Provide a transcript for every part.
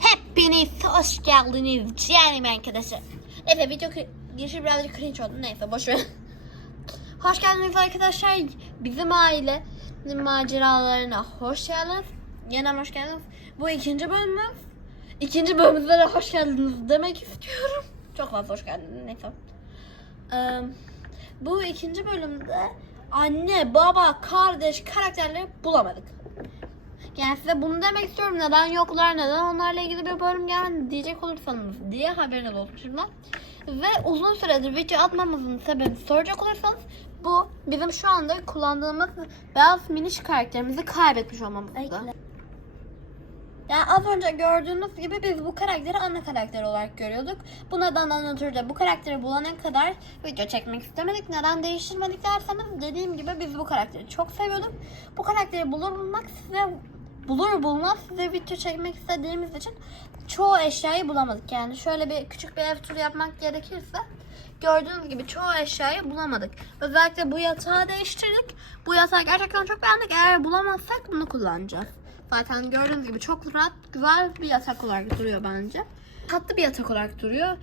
Hepiniz hoş geldiniz canım arkadaşlar. Neyse video girişi birazcık cringe oldu. Neyse boşver. hoş geldiniz arkadaşlar. Bizim aile maceralarına hoş geldiniz. Yeniden hoş geldiniz. Bu ikinci bölümümüz. İkinci bölümümüzde de hoş geldiniz demek istiyorum. Çok fazla hoş geldiniz. Neyse. Ee, bu ikinci bölümde anne, baba, kardeş karakterleri bulamadık. Yani size bunu demek istiyorum. Neden yoklar, neden onlarla ilgili bir bölüm gelmedi diyecek olursanız diye haberiniz olsun şimdiden. Ve uzun süredir video atmamızın sebebini soracak olursanız bu bizim şu anda kullandığımız beyaz miniş karakterimizi kaybetmiş olmamızda. Yani az önce gördüğünüz gibi biz bu karakteri ana karakter olarak görüyorduk. Bu nedenle ötürü bu karakteri bulana kadar video çekmek istemedik. Neden değiştirmedik derseniz dediğim gibi biz bu karakteri çok seviyorduk. Bu karakteri bulur bulmak size bulur bulmaz size video çekmek istediğimiz için çoğu eşyayı bulamadık. Yani şöyle bir küçük bir ev turu yapmak gerekirse gördüğünüz gibi çoğu eşyayı bulamadık. Özellikle bu yatağı değiştirdik. Bu yatağı gerçekten çok beğendik. Eğer bulamazsak bunu kullanacağız. Zaten gördüğünüz gibi çok rahat, güzel bir yatak olarak duruyor bence. Tatlı bir yatak olarak duruyor.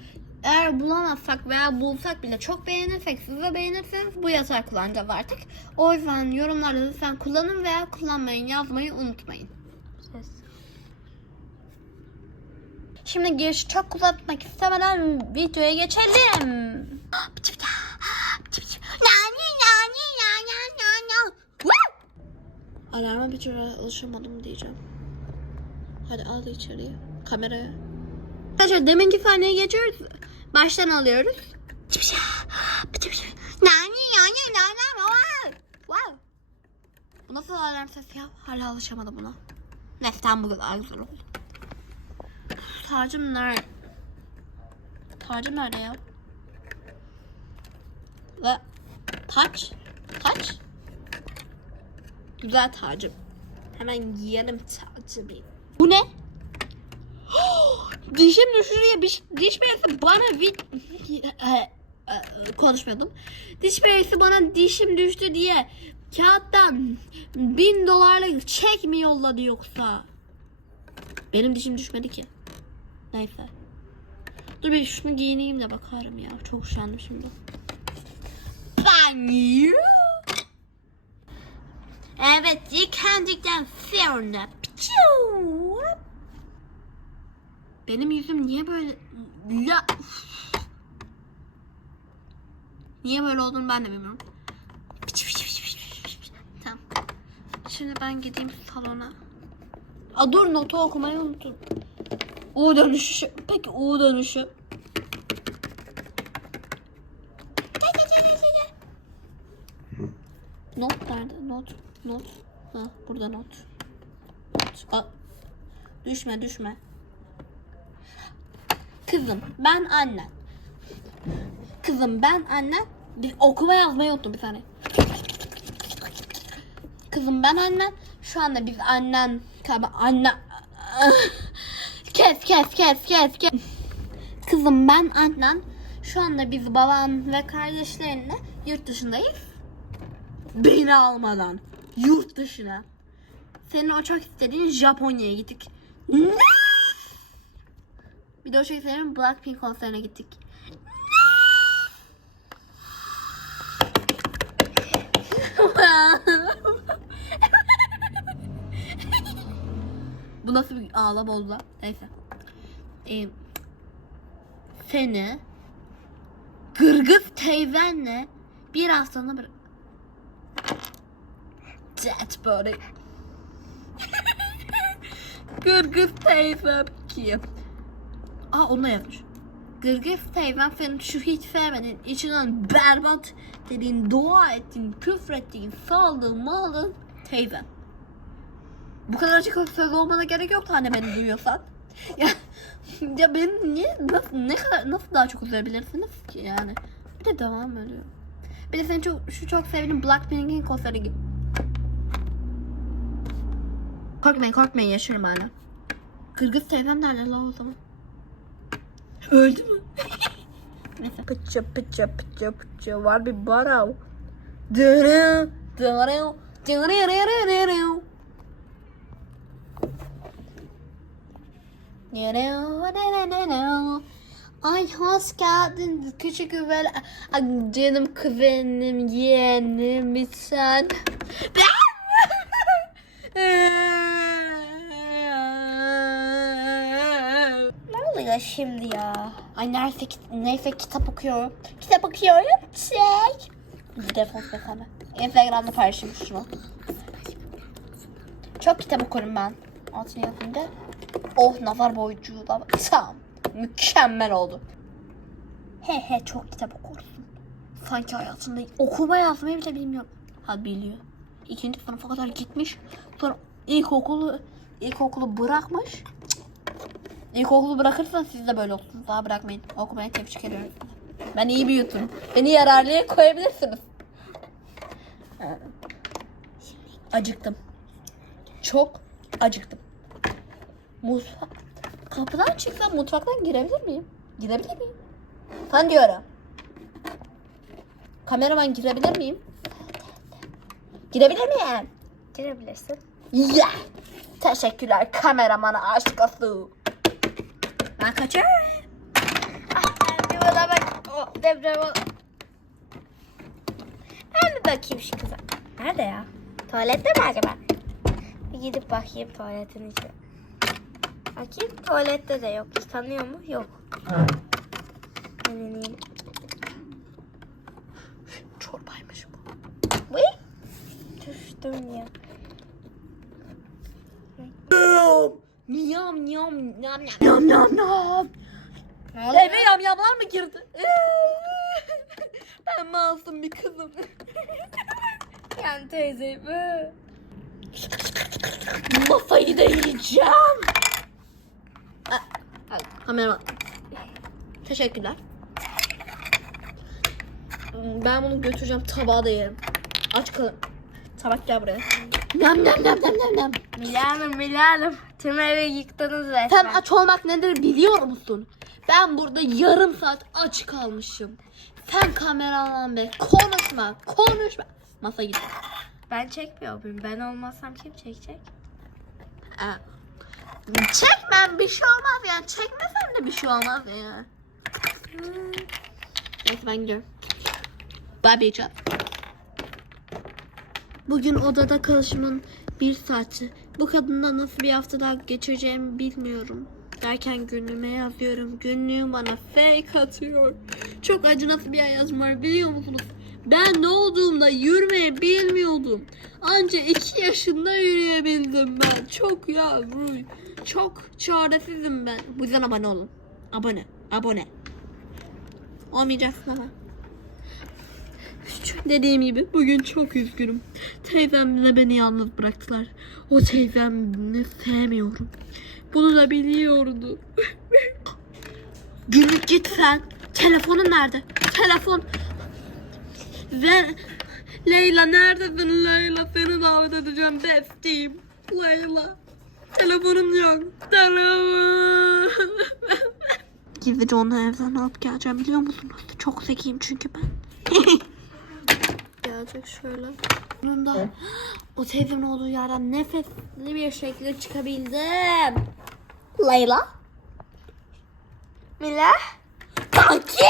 Eğer bulamazsak veya bulsak bile çok beğenirsek, siz de beğenirseniz bu yatağı kullanacağız artık. O yüzden yorumlarda lütfen kullanın veya kullanmayın yazmayı unutmayın. Şimdi giriş çok uzatmak istemeden videoya geçelim. Alarma bir türlü alışamadım diyeceğim. Hadi al içeriye. Kameraya. Arkadaşlar deminki sahneye geçiyoruz. Baştan alıyoruz. Bu nasıl alarm sesi ya? Hala alışamadım buna. Tam bu kadar güzel oldu. Tacım nerede? Tacım nerede ya? Ve taç? Taç? Güzel tacım. Hemen giyelim tacımı. Bu ne? Dişim düşürüyor. Diş, diş perisi bana bir... Konuşmuyordum. Diş perisi bana dişim düştü diye kağıttan bin dolarlık çek mi yolladı yoksa? Benim dişim düşmedi ki. Neyse. Dur bir şunu giyineyim de bakarım ya. Çok üşendim şimdi. You. Evet yıkandıktan sonra piçu. Benim yüzüm niye böyle ya Niye böyle olduğunu ben de bilmiyorum. Tamam. Şimdi ben gideyim salona. Aa, dur notu okumayı unuttum. U dönüşü. Peki U dönüşü. Not nerede? Not. Not. Ha, burada not. Not. Aa, düşme düşme. Kızım ben annen. Kızım ben annen. Okuma yazmayı unuttum bir saniye. Kızım ben annen. Şu anda biz annen. Anne. Kes kes kes kes kes. Kızım ben annen. Şu anda biz babam ve kardeşlerinle yurt dışındayız. Beni almadan yurt dışına. Senin o çok istediğin Japonya'ya gittik. Ne? Bir de o istediğim Blackpink konserine gittik. Bu nasıl bir ağlama oldu lan? Neyse. Ee, seni Kırgız teyzenle bir haftanı bırak. Dead body. Kırgız teyzem kim? Aa onu da yazmış. Kırgız teyzem senin şu hiç sevmediğin, içinden berbat dediğin, dua ettiğin, küfrettiğin, saldığın, malın teyzen. Bu kadar açık söz olmana gerek yoktu hani beni duyuyorsan. Ya, ya beni niye nasıl ne kadar nasıl daha çok üzebilirsiniz ki yani? Bir de devam ediyor. Bir de senin çok şu çok sevdiğin Blackpink'in konseri gibi. Korkmayın korkmayın yaşıyorum hala. Kırgız teyzem nerede la o zaman? Öldü mü? Pıçı pıçı pıçı pıçı var bir barav. Dırı dırı dırı dırı dırı. Ay hoş geldin küçük güvel. Ay, Canım kuzenim yeğenim sen. Şimdi ya? Ay neyse, neyse kitap okuyorum. Kitap okuyorum. Çek. Defol be sana. Instagram'da paylaşayım şunu. Çok kitap okurum ben. Altını yazınca. Oh nazar boyucu da tam. Mükemmel oldu. He he çok kitap okursun. Sanki hayatında okuma yazmayı bile bilmiyor. Ha biliyor. İkinci sınıfa kadar gitmiş. Sonra ilkokulu ilkokulu bırakmış. İlkokulu bırakırsan siz de böyle olursunuz. Daha bırakmayın. Okumaya tebrik ediyorum. Ben iyi bir yuturum. Beni yararlıya koyabilirsiniz. Ha. Acıktım. Çok acıktım. Mutfak. Kapıdan çıksam mutfaktan girebilir miyim? Girebilir miyim? Sen diyorum. Kameraman girebilir miyim? Girebilir miyim? Girebilirsin. Yeah. Teşekkürler kameramana aşk olsun. Ben kaçıyorum. Ah ben bir bana bak. O deprem ol- Ben bir bakayım şu kıza. Nerede ya? Tuvalette mi acaba? Bir gidip bakayım tuvaletin içine. Bakayım tuvalette de yok. Tanıyor mu? Yok. Ben ineyim. Çorbaymış bu. Uy. Düştüm ya. Miyam miyam miyam miyam. Ne oluyor? Eve yamyamlar mı girdi? ben masum bir kızım. Yani teyze bu. Masayı da yiyeceğim. Kameraman. Teşekkürler. Ben bunu götüreceğim tabağa da yerim. Aç kalın. Tabak gel buraya. Nam nam nam nam nam nam. Milanım Milanım. Tüm evi yıktınız resmen. Sen aç olmak nedir biliyor musun? Ben burada yarım saat aç kalmışım. Sen kameraman be konuşma konuşma. Masa git. Ben çekmiyor muyum? Ben olmazsam kim çekecek? Ha. Çekmem bir şey olmaz yani. Çekmesem de bir şey olmaz yani. Neyse ben gidiyorum. Bye bye canım. Bugün odada kalışımın bir saati. Bu kadınla nasıl bir hafta daha geçireceğimi bilmiyorum. Derken günlüğüme yazıyorum. Günlüğüm bana fake atıyor. Çok acı nasıl bir hayatım var biliyor musunuz? Ben ne olduğumda yürümeyi bilmiyordum. Anca iki yaşında yürüyebildim ben. Çok yavrum. Çok çaresizim ben. Bu yüzden abone olun. Abone. Abone. Olmayacaksın ama. Dediğim gibi bugün çok üzgünüm. Teyzemle beni yalnız bıraktılar. O teyzemi sevmiyorum. Bunu da biliyordu. Günlük git sen. Telefonun nerede? Telefon. Ve Leyla neredesin Leyla? Seni davet edeceğim bestiyim. Leyla. Telefonum yok. Telefon. Gizlice onu evden alıp geleceğim biliyor musunuz? Çok zekiyim çünkü ben. Gelecek şöyle. Bunun o teyzemin olduğu yerden nefesli bir şekilde çıkabildim. Leyla. Mila? Kanki.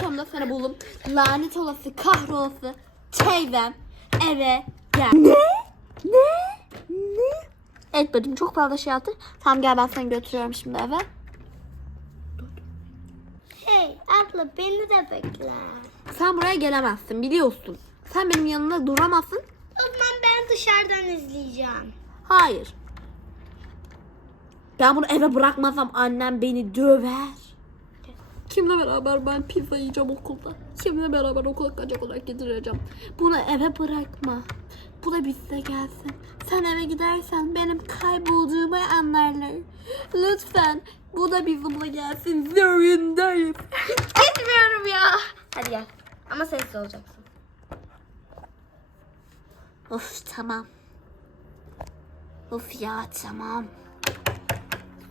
Sonunda seni buldum. Lanet olası kahrolası teyzem eve gel. Ne? Ne? Ne? Evet bacım çok fazla şey yaptı. Tamam gel ben seni götürüyorum şimdi eve. Hey abla beni de bekle. Sen buraya gelemezsin biliyorsun. Sen benim yanımda duramazsın. O zaman ben dışarıdan izleyeceğim. Hayır. Ben bunu eve bırakmazsam annem beni döver. Kimle beraber ben pizza yiyeceğim okulda? Kimle beraber okula kaçak olarak getireceğim? Bunu eve bırakma. Bu da bizde gelsin. Sen eve gidersen benim kaybolduğumu anlarlar. Lütfen bu da bizimle gelsin. Zorundayım. Gitmiyorum ya. Hadi gel. Ama sessiz olacaksın. Of tamam. Of ya tamam.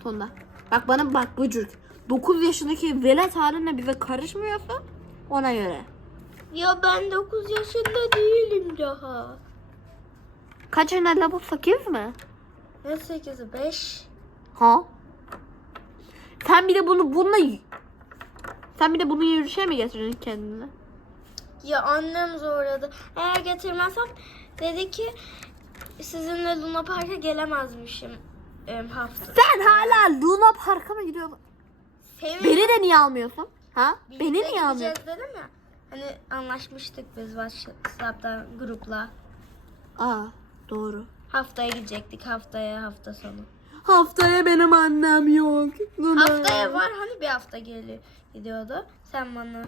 Sonunda. Bak bana bak Bıcırk. 9 yaşındaki velet haline bize karışmıyorsa ona göre. Ya ben 9 yaşında değilim daha. Kaç yaşında bu 8 mi? Ne 8'i 5? Ha? Sen bir de bunu bununla sen bir de bunu yürüyüşe mi getirdin kendine? Ya annem zorladı. Eğer getirmezsem dedi ki sizinle Luna Park'a gelemezmişim em, hafta. Sen hala Luna Park'a mı gidiyorsun? Sevin- Beni de niye almıyorsun? Ha? Birlikte Beni niye almıyorsun? gideceğiz dedim ya. Hani anlaşmıştık biz WhatsApp'ta grupla. Aa, doğru. Haftaya gidecektik haftaya hafta sonu. Haftaya benim annem yok. Luna. Haftaya var hani bir hafta geliyor gidiyordu. Sen bana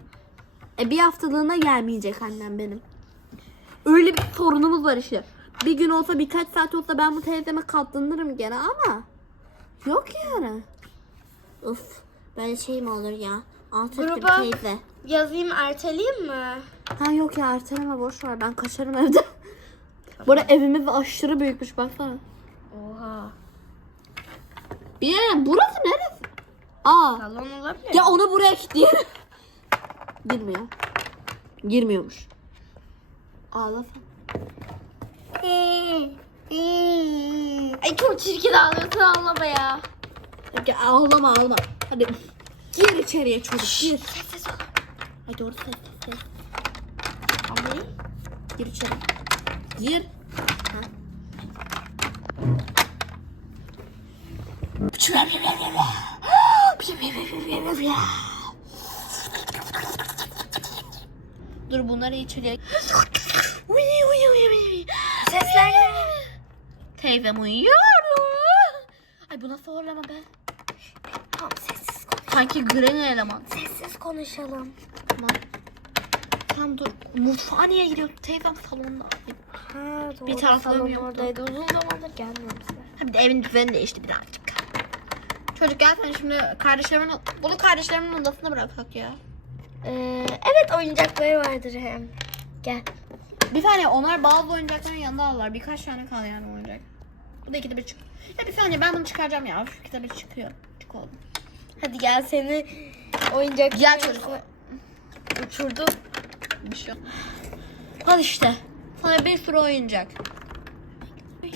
E bir haftalığına gelmeyecek annem benim. Öyle bir sorunumuz var işte. Bir gün olsa birkaç saat olsa ben bu teyzeme katlanırım gene ama yok yani. Uf böyle şey mi olur ya? Bir Gruba- teyze. yazayım erteleyeyim mi? Ha yok ya erteleme boş ver ben kaçarım evde. Bu arada evimiz aşırı büyükmüş baksana. Oha. Bir yere burası neresi? Aa Salon olabilir. ya onu buraya kilitleyelim. Girmiyor. Girmiyormuş. Ağlasın. Ay çok çirkin ağlıyorsun ağlama ya. Ya ağlama ağlama. Hadi gir içeriye çocuk gir. Sessiz ol. Hadi orada ses ses. Alayım. Gir içeri. Gir. Dur bunları içeriye. Sesler? Teyzem uyuyor. Ay bu nasıl horlama be? Tamam sessiz konuş. Sanki Granny eleman. Sessiz konuşalım. Tamam. Tamam dur. Mutfağa niye giriyor? Teyzem salonda. Ha doğru. Bir taraflarım salon yoktu. oradaydı. Uzun zamandır size. Ha bir de evin düzeni değişti birazcık. Çocuk gel sen şimdi kardeşlerimin bunu kardeşlerimin odasına bırakak ya. Ee, evet oyuncakları vardır hem. Gel. Bir saniye onlar bazı oyuncakların yanında alırlar. Birkaç tane kaldı yani oyuncak. Bu da bir çık. Ya bir saniye ben bunu çıkaracağım ya. Şu bir çıkıyor. Çık oğlum. Hadi gel seni oyuncak Gel çocuk. uçurdu. Bir şey yok. Al işte. Sana bir sürü oyuncak.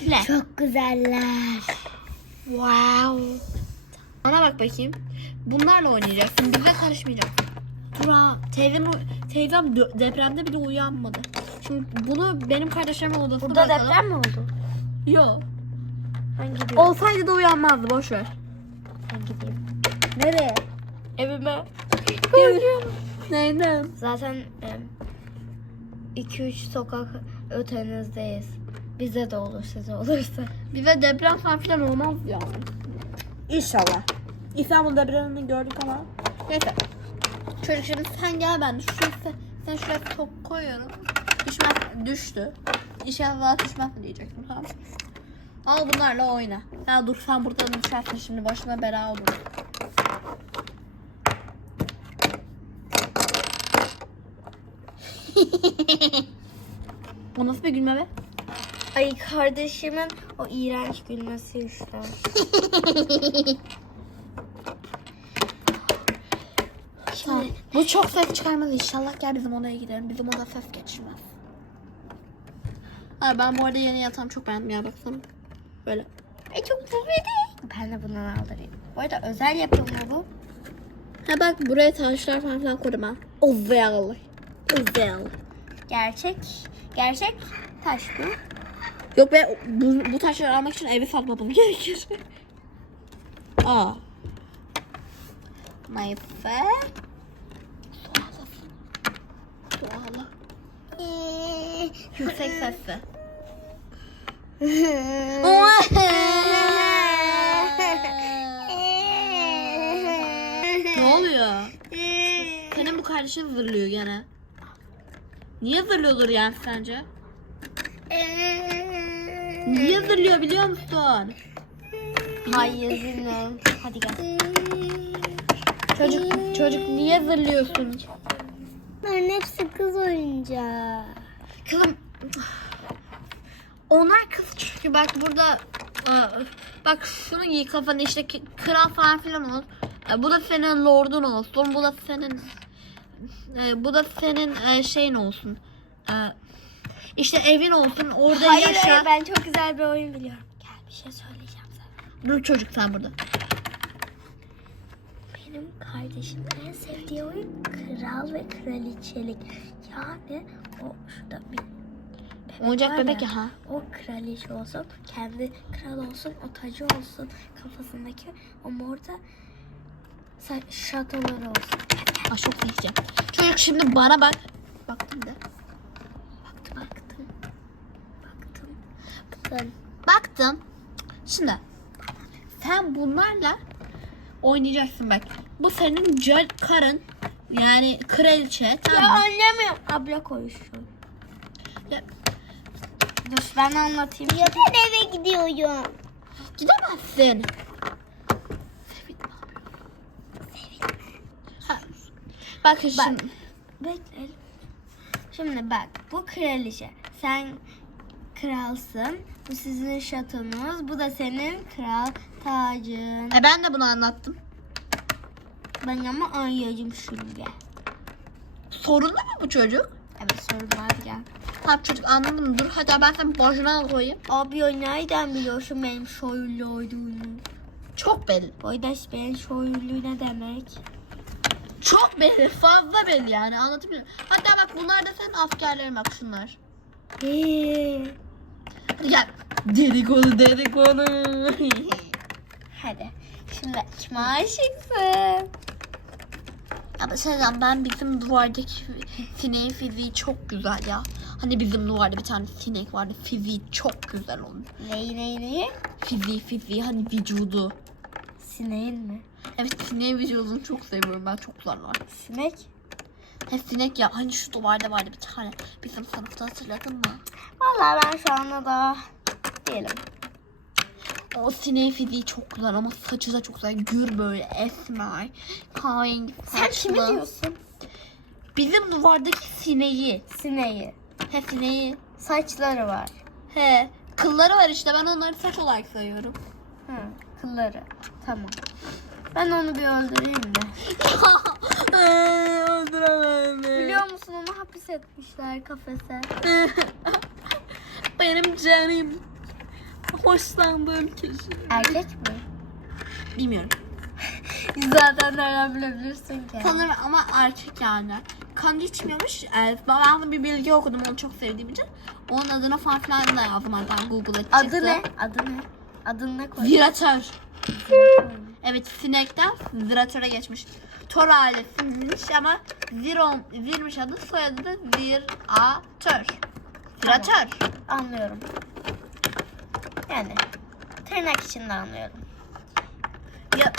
Ne? Çok güzeller. Wow. Bana bak bakayım. Bunlarla oynayacaksın. Bize karışmayacaksın. Dur ha. Teyzem, teyzem depremde bile uyanmadı. Şimdi bunu benim kardeşlerimin odasına Burada bırakalım. deprem mi oldu? Yok. Ben. Olsaydı da uyanmazdı. Boş ver. Ben gideyim. Nereye? Evime. Neyden? Zaten 2-3 sokak ötenizdeyiz. Bize de olur size olursa. Bize deprem falan filan olmaz ya. İnşallah. İstanbul depremini gördük ama. Neyse. Çocuk şimdi sen gel ben de şuraya sen, şuraya top koyuyorum. Düşmez, düştü. İnşallah düşmez mi diyecektim tamam. Al bunlarla oyna. Ya dur sen burada düşersin şimdi başına bela olur. o nasıl bir gülme be? Ay kardeşimin o iğrenç gülmesi işte. Tamam. Bu çok ses çıkarmaz inşallah. Gel bizim odaya gidelim. Bizim oda ses geçirmez. Ay ben bu arada yeni yatağım çok beğendim ya baksana. Böyle. Ay çok güzel. Ben de bundan aldırayım. Bu arada özel yapım bu? Ha bak buraya taşlar falan filan koydum ha. Özel. Özel. Gerçek. Gerçek taş bu. Yok be bu, bu taşları almak için evi satmamam gerekir. Aa. Neyse. Sualı. Sualı. Yüksek sesle. ne oluyor? Senin bu kardeşin zırlıyor gene. Niye zırlıyordur yani sence? Niye zırlıyor biliyor musun? Hayır bilmiyorum. Hadi gel. Çocuk çocuk niye zırlıyorsun? Bunların hepsi kız oyuncağı. Kızım onlar kız çünkü bak burada aa, bak şunu giy kafana işte kral falan filan ol. E, Bu da senin lordun olsun. Bu da senin e, bu da senin e, şeyin olsun. E, işte evin olsun. Orada Hayır yaşa. hayır ben çok güzel bir oyun biliyorum. Gel bir şey söyleyeceğim sana. Dur çocuk sen burada. Benim kardeşimin en sevdiği oyun kral ve kraliçelik. Yani o şurada bir bebek Oyuncak bebek ya, ha. O kraliçe olsun, kendi kral olsun, o tacı olsun, kafasındaki o morda şatoları olsun. Aa, çok seveceğim. Çocuk şimdi bana bak. Baktım da. Baktım, baktım. Baktım. Baktım. Baktım. Şimdi sen bunlarla oynayacaksın bak. Bu senin cal karın yani kraliçe Ya tamam mı? annem ya. Abla konuşuyor. Ya, Dur ben anlatayım. Ya ben eve gidiyorum. gidemezsin. Sevil ne yapıyor? Ha. Bakın Bak. şimdi. Bekle. Şimdi bak bu kraliçe. Sen kralsın. Bu sizin şatonuz. Bu da senin kral tacın. E ben de bunu anlattım. Ben ama anlayacağım şimdi. Sorunlu mu bu çocuk? Evet sorun var gel. Tamam çocuk anladım dur. Hatta ben senin başına koyayım. Abi ya nereden biliyorsun benim şöyle olduğunu? Çok belli. Boydaş benim şöyle ne demek? Çok belli. Fazla belli yani anlatabiliyor muyum? Hatta bak bunlar da senin askerlerin bak şunlar. Hadi gel. Dedikodu dedikodu. Hadi. Şimdi kime aşıksın? Ama Sezen ben bizim duvardaki sineğin fiziği çok güzel ya. Hani bizim duvarda bir tane sinek vardı. Fiziği çok güzel onun. Neyi neyi neyi? Fiziği fiziği hani vücudu. Sineğin mi? Evet sineğin vücudunu çok seviyorum ben çok güzel var. Sinek? He sinek ya hani şu duvarda vardı bir tane. Bizim sınıfta hatırladın mı? Vallahi ben şu anda da değilim. O sineğin fiziği çok güzel ama saçı da çok güzel. Gür böyle esmer. Kahverengi Sen kimi diyorsun? Bizim duvardaki sineği. Sineği. He sineği. Saçları var. He. Kılları var işte ben onları saç olarak sayıyorum. Hı, kılları. Tamam. Ben onu bir öldüreyim de. Öldüremem. Biliyor musun onu hapis etmişler kafese. Benim canım. Hoşlandığım kişi. Erkek mi? Bilmiyorum. Zaten nereden bilebilirsin ki? Sanırım ama erkek yani. Kan içmiyormuş. Evet, ben de bir bilgi okudum onu çok sevdiğim için. Onun adına falan filan da yazdım hatta Google'a çıktı. Adı ne? Adı ne? Adını ne koy? Viratör. Evet sinekten viratöre geçmiş. Tor ailesiymiş ama Viron, Virmiş adı soyadı da Viratör. Viratör. Anlıyorum. Yani tırnak içinde anlıyorum. Ya,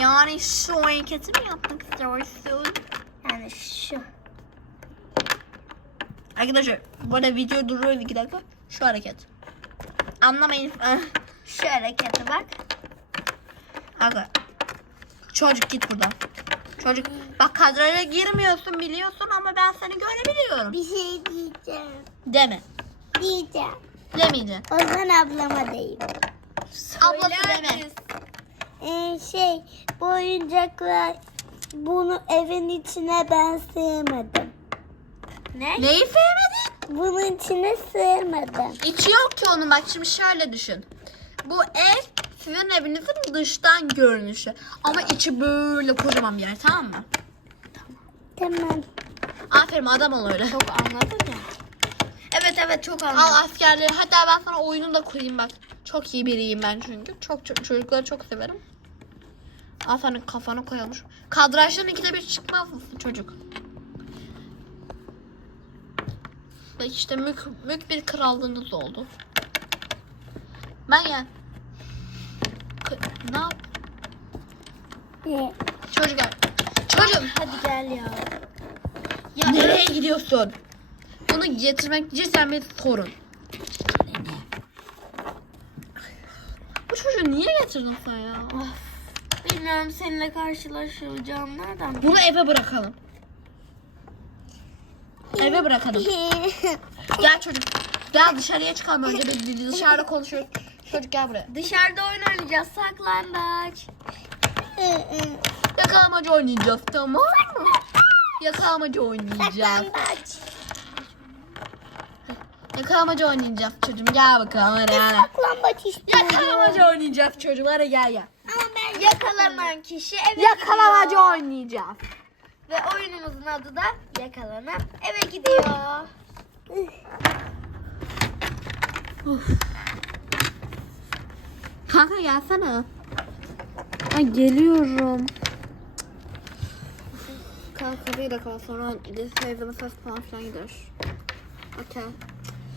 yani şu hareketi mi yapmak istiyorsun? Yani şu. Arkadaşlar bu arada video duruyor iki dakika. Şu hareket. Anlamayın. Şu harekete bak. Aga. Çocuk git buradan. Çocuk bak kadraja girmiyorsun biliyorsun ama ben seni görebiliyorum. Bir şey diyeceğim. Deme. Diyeceğim. Demeyeceksin. O zaman ablama deyim. Ablası deme. Ee, şey bu oyuncaklar bunu evin içine ben sığmadım. Ne? Neyi sevmedin? Bunun içine sığmadım. İçi yok ki onun bak şimdi şöyle düşün. Bu ev sizin evinizin dıştan görünüşü. Ama içi böyle kocaman bir yer tamam mı? Tamam. Aferin adam ol öyle. Çok anladın ya. Evet evet çok anladım. Al askerleri. Hatta ben sana oyunu da koyayım bak. Çok iyi biriyim ben çünkü. Çok, çok çocukları çok severim. Al sana kafana koyalım. şu- Kadrajdan ikide bir çıkmaz mısın çocuk? Bak işte mük, mük bir krallığınız oldu. Ben gel. Ne yap? Ne? Çocuk gel. Çocuğum. Hadi gel ya. Ya nereye gidiyorsun? Bunu getirmek cidden bir sorun. Bu çocuğu niye getirdin sen ya? Bilmiyorum seninle karşılaşacağım nereden? Bunu eve bırakalım. Eve bırakalım. Gel çocuk. Gel dışarıya çıkalım önce bir dışarıda konuşuyoruz. Çocuk gel buraya. Dışarıda oyun oynayacağız saklandaç. Yakalamacı oynayacağız tamam mı? Yakalamacı oynayacağız. Saklambaç. Yakalamacı oynayacağız çocuğum. Gel bakalım hadi hadi. Saklambaç istiyorum. Yakalamacı oynayacağız çocuğum. Hadi gel gel. Ama ben yakalanan kişi eve Yakalamacı gidiyor. oynayacağız. Ve oyunumuzun adı da yakalanan eve gidiyor. Kanka gelsene. Ay geliyorum. Kanka bir dakika sonra teyzeme ses falan filan gider. Okey.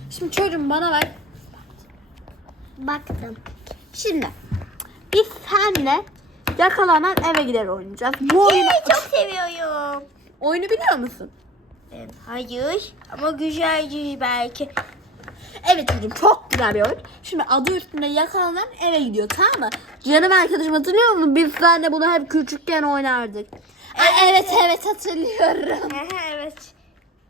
Şimdi çocuğum bana ver. Baktım. Şimdi biz senle yakalanan eve gider oynayacağız. Bu oyunu, çok seviyorum. oyunu biliyor musun? Hayır ama güzelce belki. Evet çocuğum çok güzel bir oyun. Şimdi adı üstünde yakalanan eve gidiyor tamam mı? Canım arkadaşım hatırlıyor musun? Biz seninle bunu hep küçükken oynardık. Ay, evet evet hatırlıyorum. evet.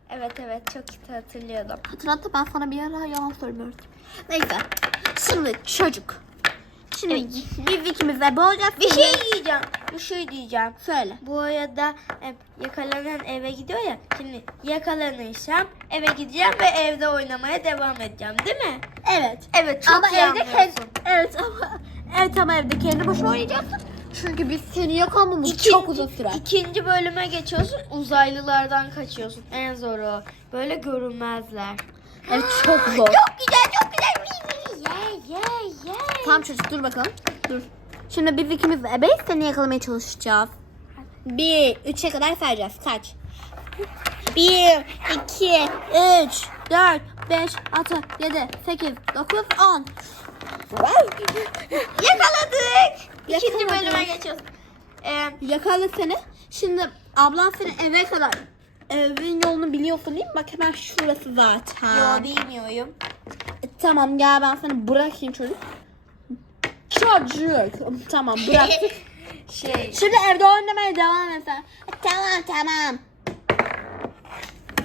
Evet evet çok iyi hatırlıyordum. Hatırlattı ben sana bir ara yalan söylüyorum. Neyse. Şimdi çocuk. Şimdi biz ikimiz de boğacağız. Bir şey diyeceğim. Bir şey diyeceğim. Söyle. Bu arada em, yakalanan eve gidiyor ya. Şimdi yakalanırsam eve gideceğim ve evde oynamaya devam edeceğim değil mi? Evet. Evet çok ama iyi evde kendi, evet ama evet ama evde kendi başına oynayacaksın. Çünkü biz seni yakamamız çok uzun sürer. İkinci bölüme geçiyorsun. Uzaylılardan kaçıyorsun. En zoru. Böyle görünmezler. Evet çok zor. Çok güzel çok güzel. Tamam çocuk dur bakalım. Dur. Şimdi biz ikimiz ebeyiz seni yakalamaya çalışacağız. Bir, üçe kadar sayacağız. Kaç? Bir, iki, üç, dört, beş, altı, yedi, sekiz, dokuz, on. Yakaladık. İkinci Yakaladık. bölüme geçiyorsun. Ee, Yakaladı seni. Şimdi ablan seni eve kadar evin yolunu biliyorsun değil mi? Bak hemen şurası zaten. yo bilmiyorum. E, tamam gel ben seni bırakayım çocuk. Çocuk. Tamam bıraktık. Şey. Şimdi evde oynamaya devam et sen. E, Tamam tamam.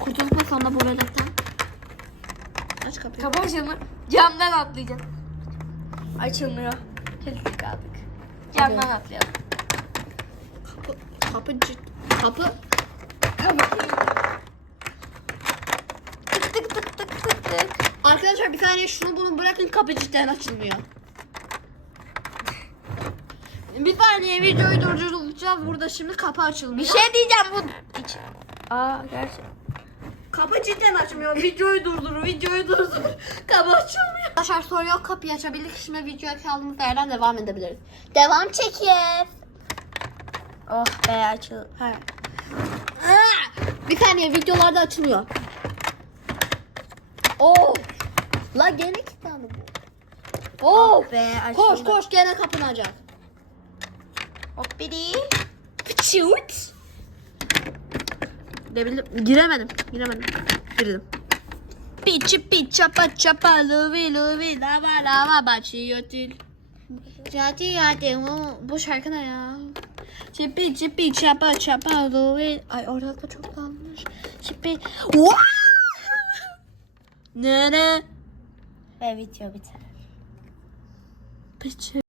Kurtulduk mu sonunda bu veletten? Aç kapıyı. Kapat şunu. Camdan atlayacağız. Açılmıyor. Kilitli kaldık. Camdan atlayalım. Kapı, kapı, kapı. Tık tık tık tık tık tık. Arkadaşlar bir saniye şunu bunu bırakın kapı cidden açılmıyor. Bir saniye videoyu durduracağız burada şimdi kapı açılmıyor. Bir şey diyeceğim bu. İç. Aa gerçekten. Kapı cidden açmıyor. Videoyu durdur, videoyu durdur. Kapı açılmıyor. Arkadaşlar soru yok kapıyı açabildik. Şimdi videoya kaldığımız yerden devam edebiliriz. Devam çekiyoruz. Oh be açıl. Ha. Bir saniye videolarda açılıyor. Oo. La gene kilitlendi bu. Oo. Oh be açıldı. Koş koş gene kapanacak. Hop biri. Pıçırt. Girebildim. Giremedim. Giremedim. Girdim. Piçi piç çapa çapa luvi lava lava başlıyor dil. Jadi jadi bu şarkı ne ya? Çipi çipi çapa çapa luvi. Ay ortalıkta çok dağılmış. Çipi. Wow! Ne ne? Ve video biter. Piçi